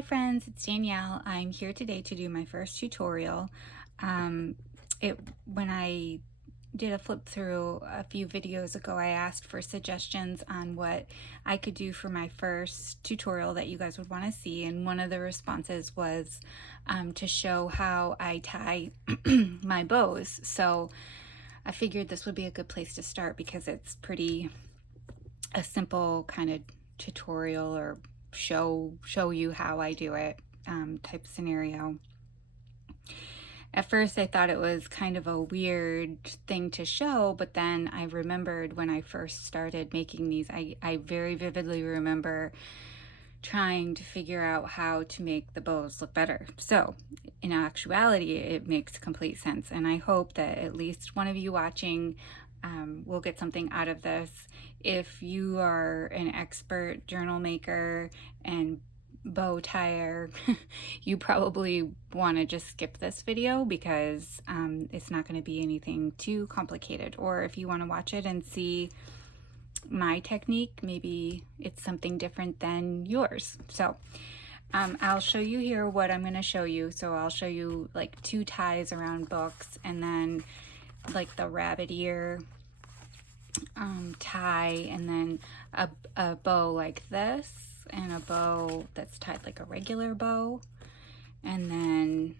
Hi friends, it's Danielle. I'm here today to do my first tutorial. Um, when I did a flip through a few videos ago, I asked for suggestions on what I could do for my first tutorial that you guys would want to see, and one of the responses was to show how I tie my bows. So I figured this would be a good place to start because it's pretty a simple kind of tutorial or show you how I do it type scenario. At first I thought it was kind of a weird thing to show, but then I remembered when I first started making these, I very vividly remember trying to figure out how to make the bows look better. So in actuality, it makes complete sense, and I hope that at least one of you watching will get something out of this. If you are an expert journal maker and bow tire, you probably want to just skip this video because it's not going to be anything too complicated. Or if you want to watch it and see my technique, maybe it's something different than yours. So I'll show you here what I'm going to show you. So I'll show you like 2 ties around books, and then like the rabbit ear tie, and then a bow like this, and a bow that's tied like a regular bow, and then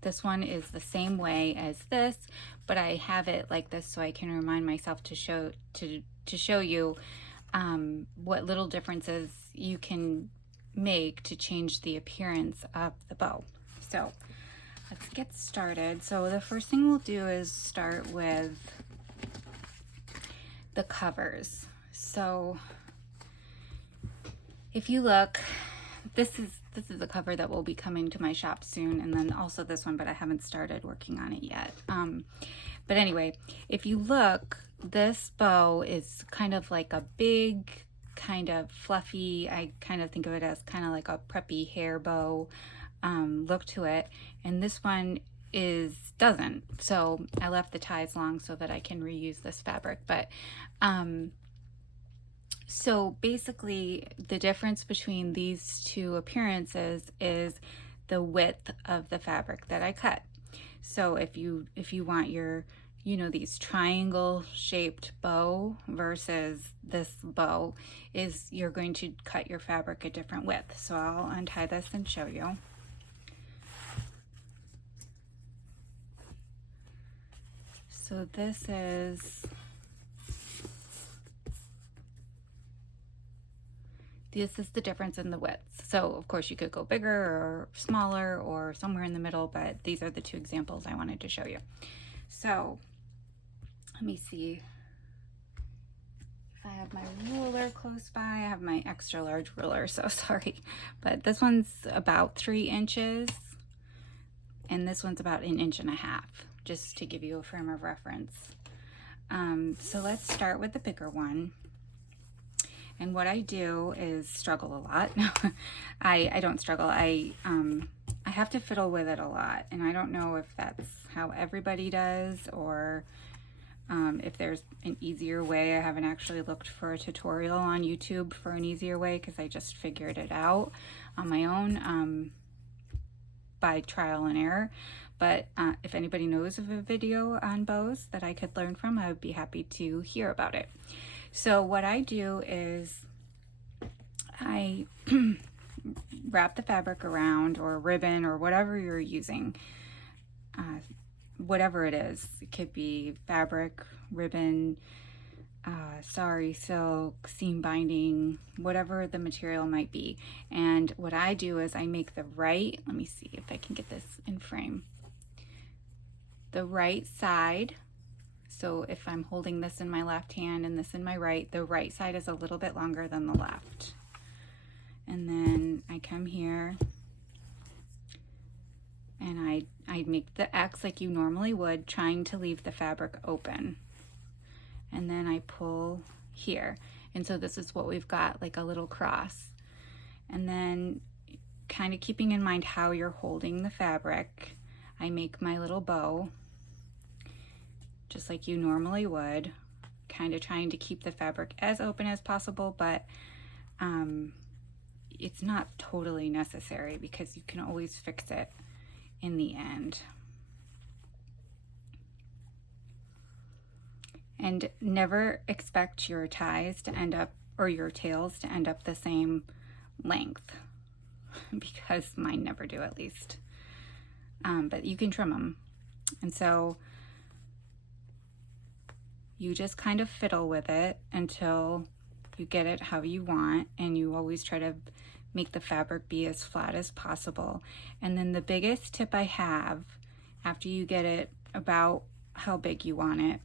this one is the same way as this, but I have it like this so I can remind myself to show you what little differences you can make to change the appearance of the bow. So let's get started. So the first thing we'll do is start with the covers. So if you look, this is the cover that will be coming to my shop soon, and then also this one, but I haven't started working on it yet. But anyway, if you look, this bow is kind of like a big, kind of fluffy, I kind of think of it as kind of like a preppy hair bow look to it, and this one doesn't. So I left the ties long so that I can reuse this fabric. But so basically the difference between these two appearances is the width of the fabric that I cut. So if you want your, these triangle shaped bow versus this bow, is you're going to cut your fabric a different width. So I'll untie this and show you. So this is the difference in the width. So of course you could go bigger or smaller or somewhere in the middle, but these are the 2 examples I wanted to show you. So let me see if I have my ruler close by. I have my extra large ruler, so sorry. But this one's about 3 inches and this one's about 1.5 inches, just to give you a frame of reference. So let's start with the bigger one. And what I do is struggle a lot. I don't struggle. I have to fiddle with it a lot, and I don't know if that's how everybody does, or if there's an easier way. I haven't actually looked for a tutorial on YouTube for an easier way because I just figured it out on my own by trial and error. But if anybody knows of a video on bows that I could learn from, I would be happy to hear about it. So what I do is I wrap the fabric around, or ribbon, or whatever you're using, whatever it is. It could be fabric, ribbon, sari silk, seam binding, whatever the material might be. And what I do is I make the right, let me see if I can get this in frame, the right side. So if I'm holding this in my left hand and this in my right, the right side is a little bit longer than the left. And then I come here and I make the X like you normally would, trying to leave the fabric open. And then I pull here. And so this is what we've got, like a little cross. And then, kind of keeping in mind how you're holding the fabric, I make my little bow just like you normally would, kind of trying to keep the fabric as open as possible, but it's not totally necessary because you can always fix it in the end. And never expect your ties to end up, or your tails to end up the same length, because mine never do, at least. But you can trim them. And so you just kind of fiddle with it until you get it how you want, and you always try to make the fabric be as flat as possible. And then the biggest tip I have, after you get it about how big you want it,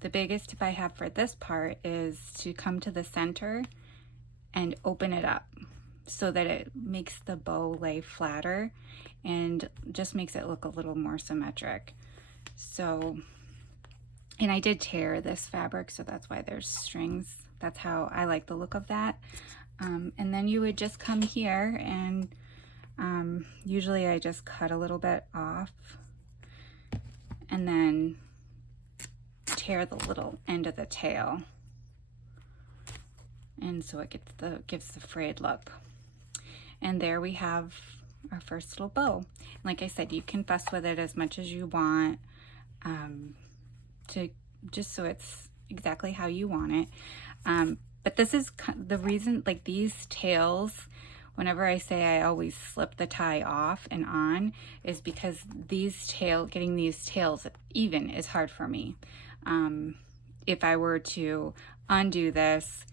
the biggest tip I have for this part is to come to the center and open it up so that it makes the bow lay flatter and just makes it look a little more symmetric. So, and I did tear this fabric, so that's why there's strings. That's how I like the look of that. And then you would just come here and usually I just cut a little bit off and then tear the little end of the tail, and so it gives the frayed look. And there we have our first little bow. Like I said, you can fuss with it as much as you want, to just so it's exactly how you want it. But this is the reason, like these tails, whenever I say I always slip the tie off and on, is because getting these tails even is hard for me. If I were to undo this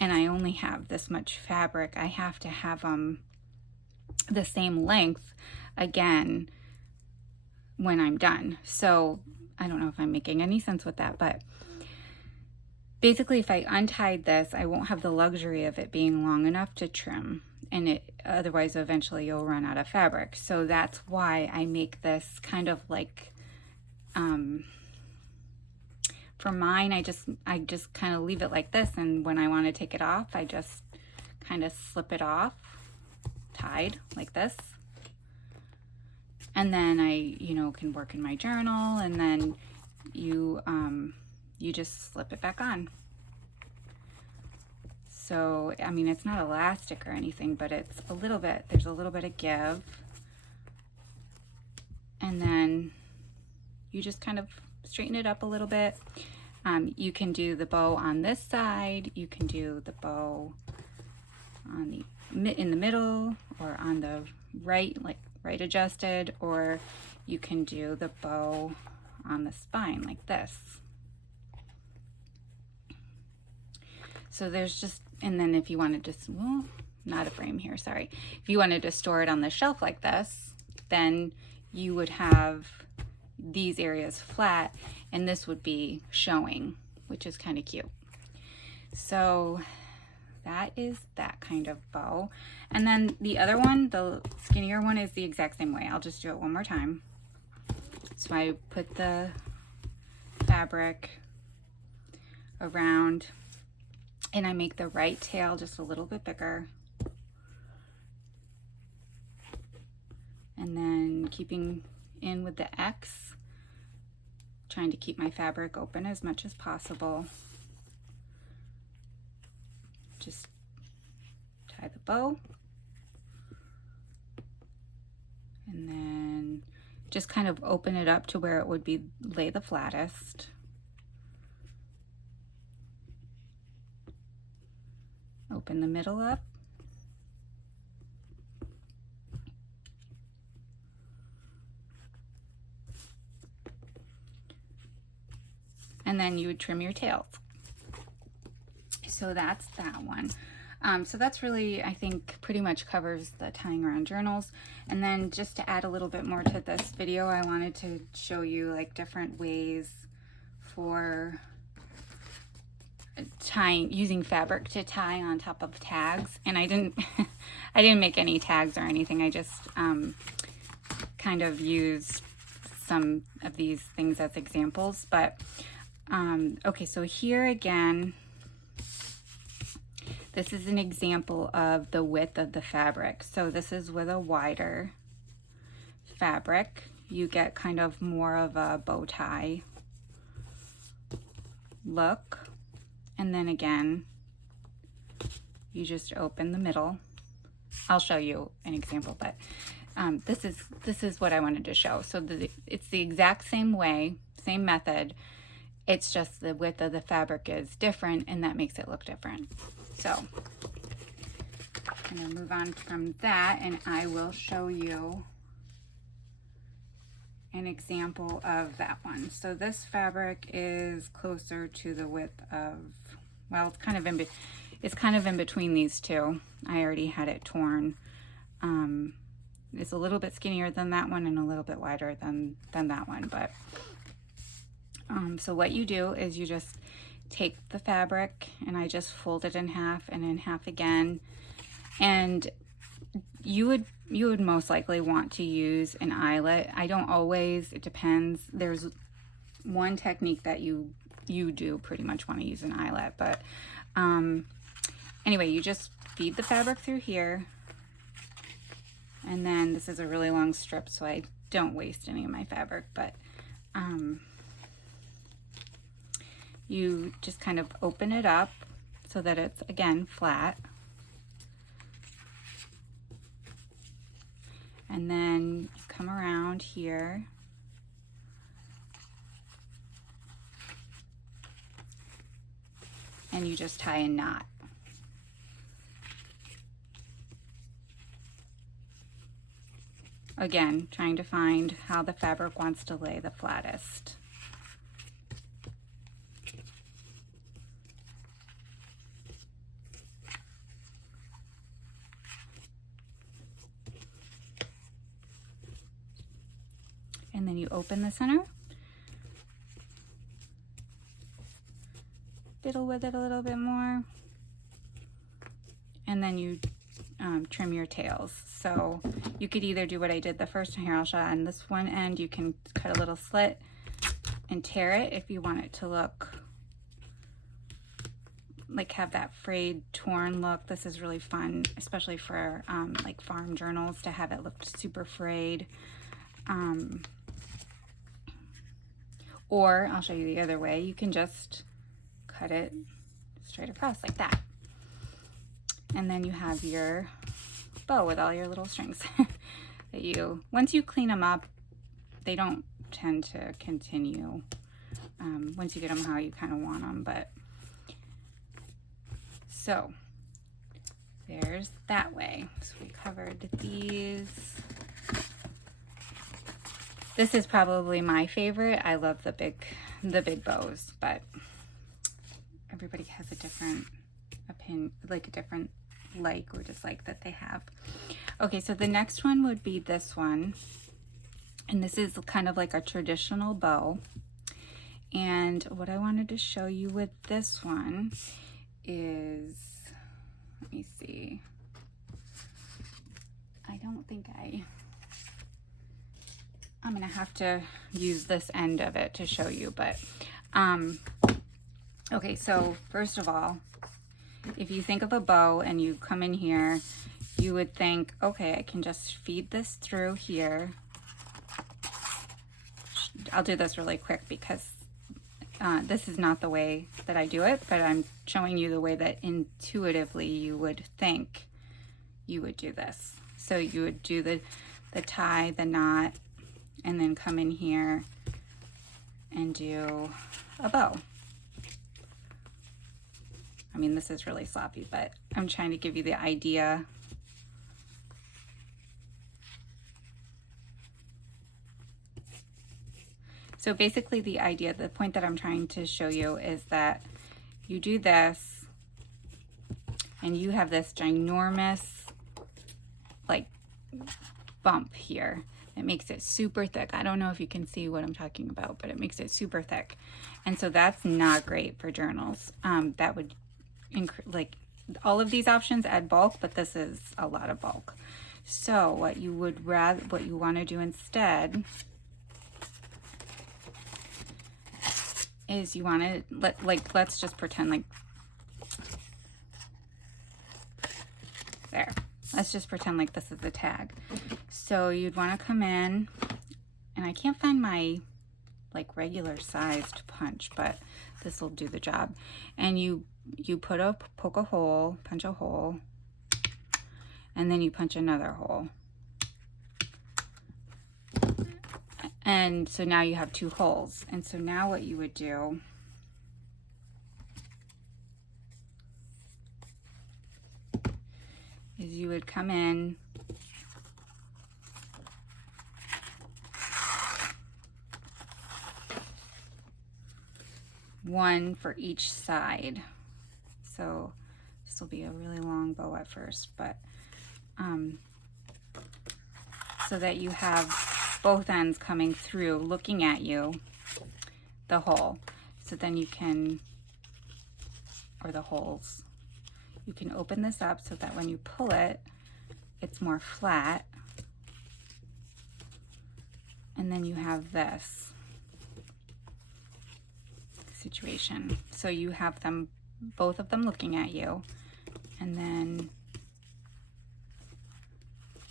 and I only have this much fabric, I have to have them the same length again when I'm done. So I don't know if I'm making any sense with that, but basically if I untied this, I won't have the luxury of it being long enough to trim, and otherwise eventually you'll run out of fabric. So that's why I make this kind of like, for mine, I just kind of leave it like this, and when I want to take it off, I just kind of slip it off, tied like this. And then I, can work in my journal, and then you just slip it back on. So, I mean, it's not elastic or anything, but it's there's a little bit of give. And then you just kind of straighten it up a little bit. You can do the bow on this side, you can do the bow on in the middle, or on the right, like right adjusted, or you can do the bow on the spine like this. So there's just, and then if you wanted to, well, not a frame here, sorry. If you wanted to store it on the shelf like this, then you would have these areas flat and this would be showing, which is kind of cute. So that is that kind of bow. And then the other one, the skinnier one, is the exact same way. I'll just do it one more time. So I put the fabric around and I make the right tail just a little bit bigger. And then keeping in with the X, trying to keep my fabric open as much as possible. Just tie the bow. And then just kind of open it up to where it would be lay the flattest. Open the middle up. And then you would trim your tails. So that's that one. So that's really, I think, pretty much covers the tying around journals. And then just to add a little bit more to this video, I wanted to show you like different ways for tying, using fabric to tie on top of tags. And I didn't I didn't make any tags or anything. I just kind of used some of these things as examples. But okay, so here again, this is an example of the width of the fabric. So this is with a wider fabric. You get kind of more of a bow tie look. And then again, you just open the middle I'll show you an example, but this is what I wanted to show. So it's the exact same way, same method. It's just the width of the fabric is different, and that makes it look different. So I'm going to move on from that, and I will show you an example of that one. So this fabric is closer to the width of, well, it's kind of in between these two. I already had it torn. It's a little bit skinnier than that one and a little bit wider than that one, but so what you do is you just take the fabric, and I just fold it in half and in half again, and you would most likely want to use an eyelet. I don't always, it depends. There's one technique that you do pretty much want to use an eyelet, but anyway, you just feed the fabric through here, and then this is a really long strip, so I don't waste any of my fabric, but you just kind of open it up so that it's, again, flat. And then you come around here and you just tie a knot. Again, trying to find how the fabric wants to lay the flattest. And then you open the center, fiddle with it a little bit more, and then you trim your tails. So you could either do what I did the first time. Here, I'll show on this one end. You can cut a little slit and tear it if you want it to look like, have that frayed, torn look. This is really fun, especially for like farm journals, to have it look super frayed. Or I'll show you the other way. You can just cut it straight across like that. And then you have your bow with all your little strings that you, once you clean them up, they don't tend to continue once you get them how you kind of want them. But so there's that way. So we covered these. This is probably my favorite. I love the big bows, but everybody has a different opinion, like a different like or dislike that they have. Okay, so the next one would be this one. And this is kind of like a traditional bow. And what I wanted to show you with this one is, let me see. I don't think I'm gonna have to use this end of it to show you, but okay, so first of all, if you think of a bow and you come in here, you would think, okay, I can just feed this through here. I'll do this really quick because this is not the way that I do it, but I'm showing you the way that intuitively you would think you would do this. So you would do the tie, the knot, and then come in here and do a bow. I mean, this is really sloppy, but I'm trying to give you the idea. So basically the idea, the point that I'm trying to show you is that you do this and you have this ginormous like bump here. It makes it super thick. I don't know if you can see what I'm talking about, but it makes it super thick. And so that's not great for journals. That would, like, all of these options add bulk, but this is a lot of bulk. So what you want to do instead is you want to, let's just pretend like, there. Let's just pretend like this is a tag. So you'd want to come in, and I can't find my like regular sized punch, but this will do the job. And you punch a hole, and then you punch another hole. And so now you have 2 holes. And so now what you would do is you would come in one for each side. So this will be a really long bow at first, but so that you have both ends coming through, looking at you, the hole. So then you can, or the holes, you can open this up so that when you pull it, it's more flat. And then you have this situation. So you have them, both of them looking at you, and then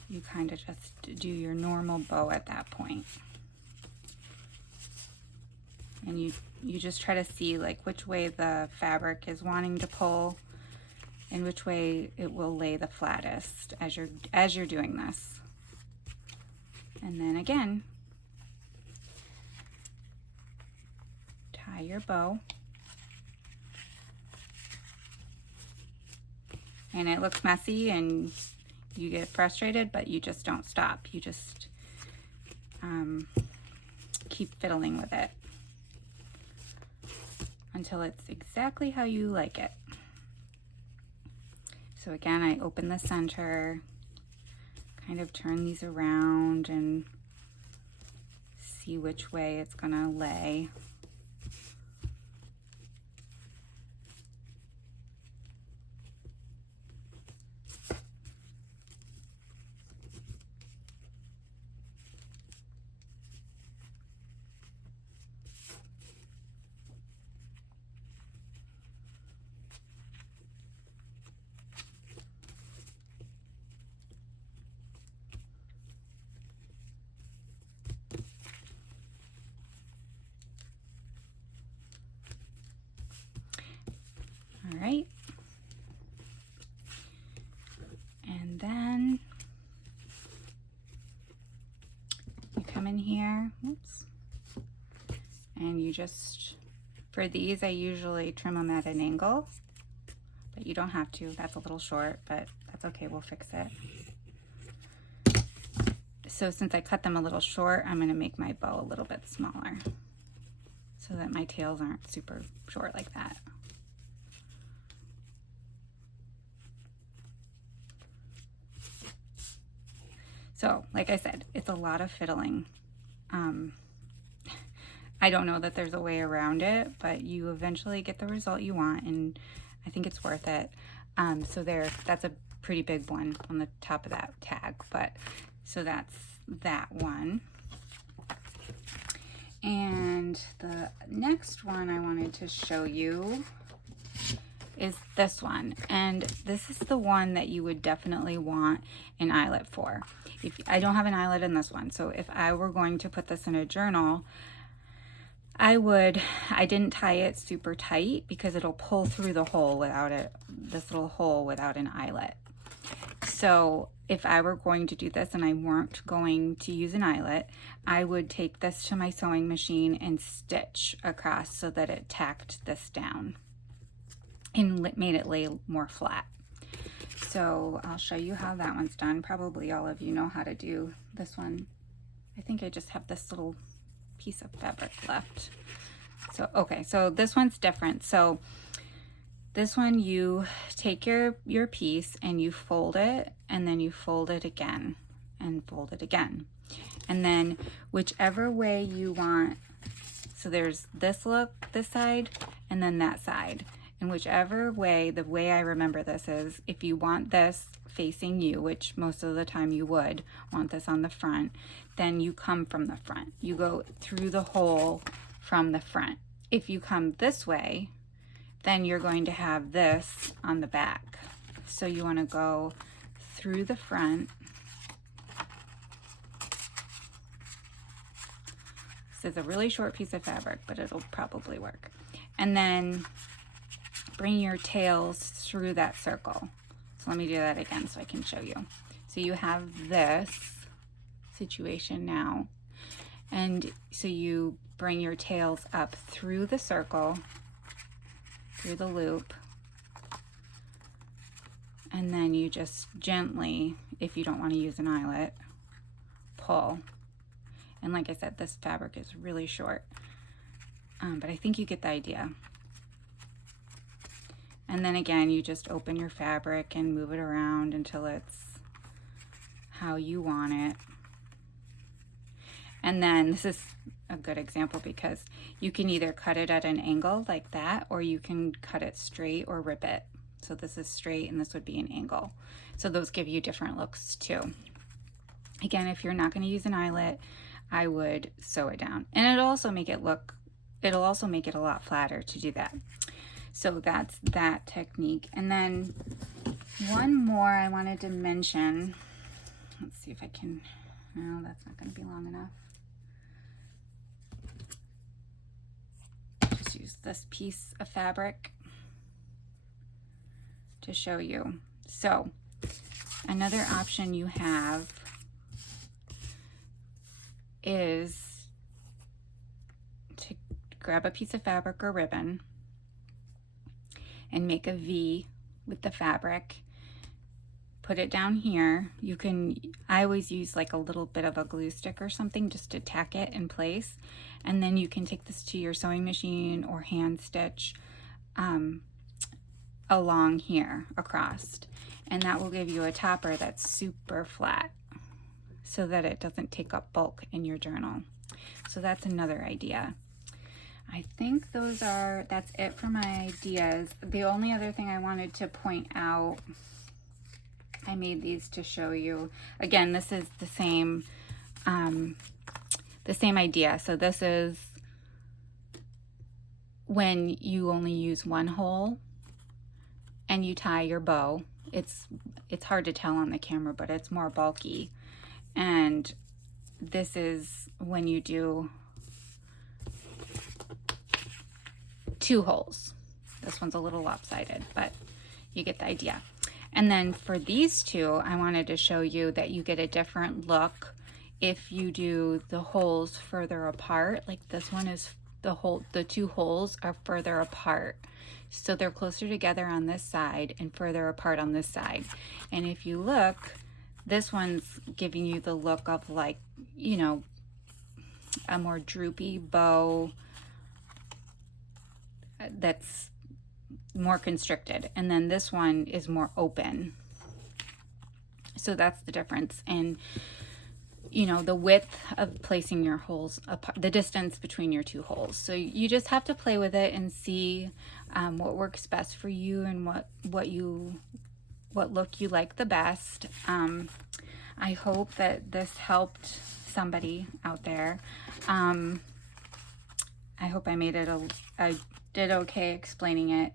you kind of just do your normal bow at that point. And you just try to see like which way the fabric is wanting to pull and which way it will lay the flattest as you're doing this. And then again, tie your bow. And it looks messy and you get frustrated, but you just don't stop. You just keep fiddling with it until it's exactly how you like it. So again, I open the center, kind of turn these around and see which way it's gonna lay. All right. And then you come in here, oops, and you just, for these, I usually trim them at an angle, but you don't have to. That's a little short, but that's okay, we'll fix it. So since I cut them a little short, I'm gonna make my bow a little bit smaller so that my tails aren't super short like that. So, like I said, it's a lot of fiddling. I don't know that there's a way around it, but you eventually get the result you want, and I think it's worth it. So that's a pretty big one on the top of that tag, but so that's that one. And the next one I wanted to show you is this one, and this is the one that you would definitely want an eyelet for. I don't have an eyelet in this one, so if I were going to put this in a journal, I didn't tie it super tight because it'll pull through the hole without this little hole without an eyelet. So if I were going to do this and I weren't going to use an eyelet, I would take this to my sewing machine and stitch across so that it tacked this down and made it lay more flat. So I'll show you how that one's done. Probably all of you know how to do this one. I think I just have this little piece of fabric left. So, okay, so this one's different. So this one, you take your piece and you fold it, and then you fold it again and fold it again. And then whichever way you want, so there's this look, this side, and then that side. And whichever way, the way I remember this is, if you want this facing you, which most of the time you would want this on the front, then you come from the front. You go through the hole from the front. If you come this way, then you're going to have this on the back. So you want to go through the front. This is a really short piece of fabric, but it'll probably work. And then bring your tails through that circle. So let me do that again so I can show you. So you have this situation now, and so you bring your tails up through the circle, through the loop, and then you just gently, if you don't want to use an eyelet, pull. And like I said, this fabric is really short, but I think you get the idea. And then again, you just open your fabric and move it around until it's how you want it. And then this is a good example because you can either cut it at an angle like that, or you can cut it straight or rip it. So this is straight and this would be an angle. So those give you different looks too. Again, if you're not going to use an eyelet, I would sew it down. And it'll also make it a lot flatter to do that. So that's that technique. And then one more I wanted to mention. Let's see if I can, no, that's not going to be long enough. Just use this piece of fabric to show you. So another option you have is to grab a piece of fabric or ribbon and make a V with the fabric, put it down here. I always use like a little bit of a glue stick or something just to tack it in place, and then you can take this to your sewing machine or hand stitch along here across, and that will give you a topper that's super flat so that it doesn't take up bulk in your journal. So that's another idea. I think that's it for my ideas. The only other thing I wanted to point out, I made these to show you. Again, this is the same idea. So this is when you only use one hole and you tie your bow. It's hard to tell on the camera, but it's more bulky. And this is when you do 2 holes. This one's a little lopsided, but you get the idea. And then for these two, I wanted to show you that you get a different look if you do the holes further apart. Like this one is the 2 holes are further apart. So they're closer together on this side and further apart on this side. And if you look, this one's giving you the look of, like, you know, a more droopy bow that's more constricted, and then this one is more open. So that's the difference in, you know, the width of placing your holes apart, the distance between your 2 holes. So you just have to play with it and see what works best for you and what look you like the best. I hope that this helped somebody out there. I hope I made it I did okay explaining it.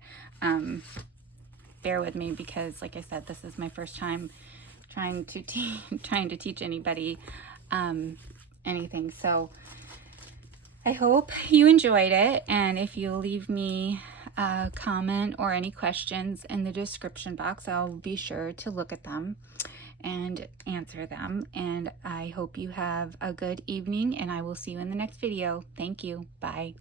Bear with me because, like I said, this is my first time trying to teach anybody anything. So I hope you enjoyed it, and if you leave me a comment or any questions in the description box, I'll be sure to look at them and answer them. And I hope you have a good evening, and I will see you in the next video. Thank you. Bye.